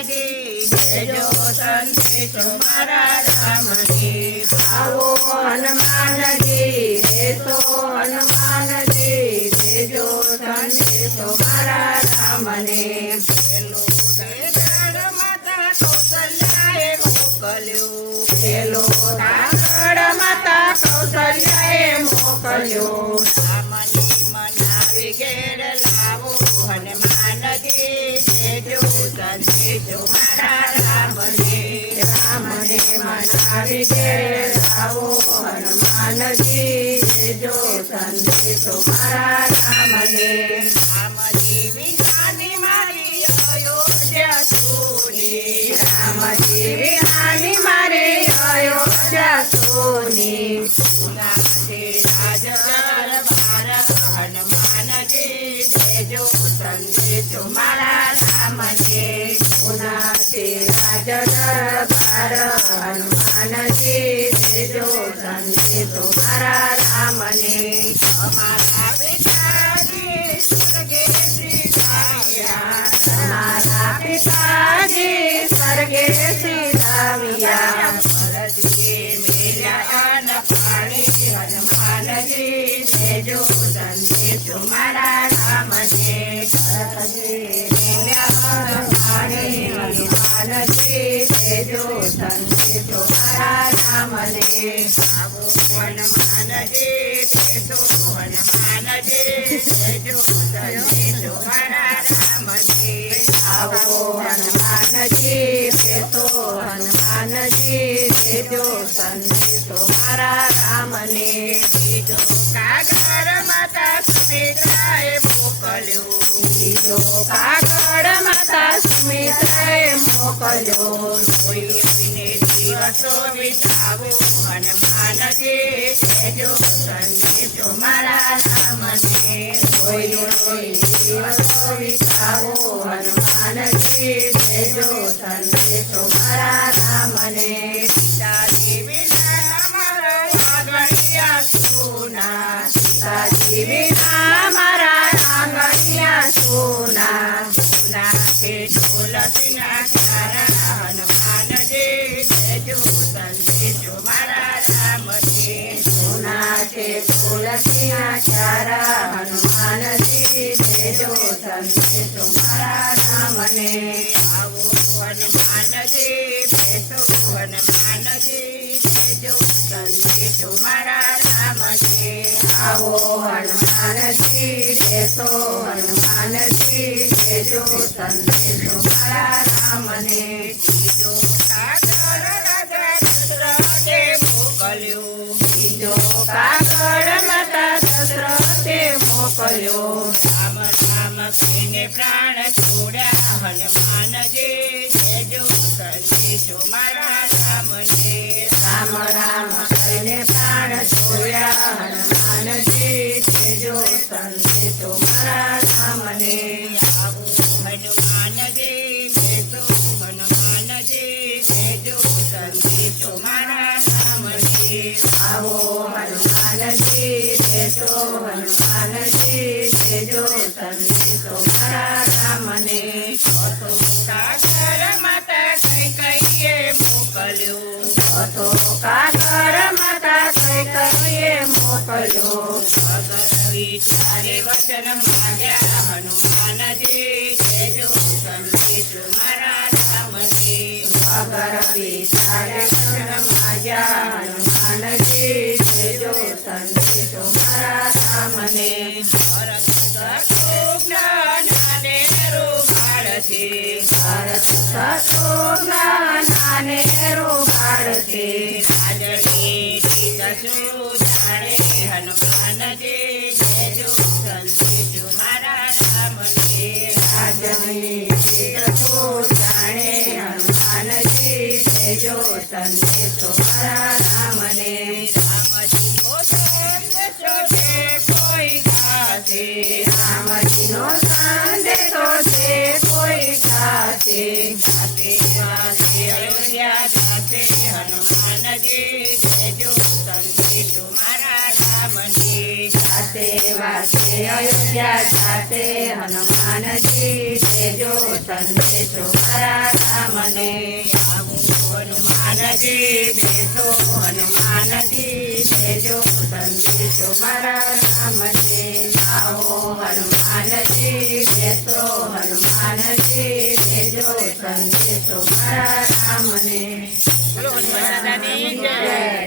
जी देजो संदेशो मारा राम ने। आवो हनुमान जी देशो हनुमान जी देजो संदेशो मारा राम ने। पेलो कागड़ माता कौशल्याए मोकल्यो। पेलो कागड़ माता कौशल्याए मोकल्यो। रामने मनावी घेर लावो हनुमान जी देजो संदेशो मारा राम ने। रामने मनावी घेर लावो हनुमान जी देजो संदेशो मारा राम ने। राम जी विनानी मारी अयोध्या सोनी। राम जी विनानी मारे अयोध्या सोनी। सुना से राज दरबार हनुमान जी देजो संदेशो मारा राम ने। पुना से राज दरबार हनुमान जी देजो संदेशो मारा राम ने। हमारा पिताजी स्वर्गे सिधाया। हमारा पिताजी स्वर्गे सिधाविया। परदिए मेरा अन पाणी हनुमान जी देजो संदेशो मारा राम ने। हनुमान जी देजो संदेशो मारा राम ने। आवो हनुमान जी देजो हनुमान जी देजो संदेशो मारा राम ने। आवो हनुमान जी देजो हनुमान जी देजो संदेशो मारा राम ने। बीजो कागड़ माता सुमित्राए मोकल्यो। बीजो कागड़ माता सुमित्राए मोकल्यो। रोઈને દિવસો વિતાવો હનુમાન जी देजो संदेशो मारा राम ने। रोई रोई दिवसो वितावो हनुमान जी देजो संदेशो मारा राम ने। सीताजी बिना मारा आंगणिया सूना। सीताजी बिना मारा आंगणिया सूना। सुना के तुलसीना चारा हनुमान जी देजो संदेशो मारा राम ने। सोना के तुलसिया चारा हनुमान जी देजो संदेशो मारा राम ने। आवो हनुमान जी बेसो हनुमान जी देजो संदेशो मारा राम ने। आवो हनुमान जी देशो हनुमान जी देजो संदेशो मारा राम ने। बीजो कागड़ राजा दशरथे मोकल्यो। बीजो कागड़ माता दशरथे मोकल्यो। राम राम कहीने प्राण छोड्या हनुमान जी देजो संदेशो मारा राम ने। राम राम कहीने प्राण छोड्या हनुमान जी देजो संदेशो मारा राम ने। आवो हनुमान जी बेसो हनुमान जी देजो संदेशो मारा राम ने। आवो हनुमान जी देशो हनुमान जी देजो संदेशो मारा राम ने। तो कागड़ माता कैकैये मोकल्यो। तो कागड़ माता कैकैये मोकल्यो। अगर विचारे वचन माग्या हनुमान जी देजो संदेशो मारा राम ने। अगर विचारे वचन माग्या हनुमान जी देजो संदेशो मारा राम ने। भरत शत्रुघ्न नानेरू बाळसे। भरत शत्रुघ्न नानेरू बाळसे। राजनी दीदसु जाणे हनुमान जी देजो संदेशो मारा राम ने। राजनी दीदसु जाणे हनुमान जी देजो संदेशो मारा राम ने। राम जी नो संदेशो जे कोई गासे। राम जी नो संदेशो जे कोई गासे। जाते वासे अयोध्या जाते हनुमान जी देजो संदेशो मारा राम ने। जाते वासे अयोध्या અયોધ્યા જાતે હનુમાનજી દેજો સંદેશો મારા રામને. હનુમાનજી બેસો હનુમાનજી દેજો સંદેશો મારા રામને. આવો હનુમાનજી બેસો હનુમાનજી દેજો સંદેશો મારા રામને. બોલો હનુમાન દાદાની જય.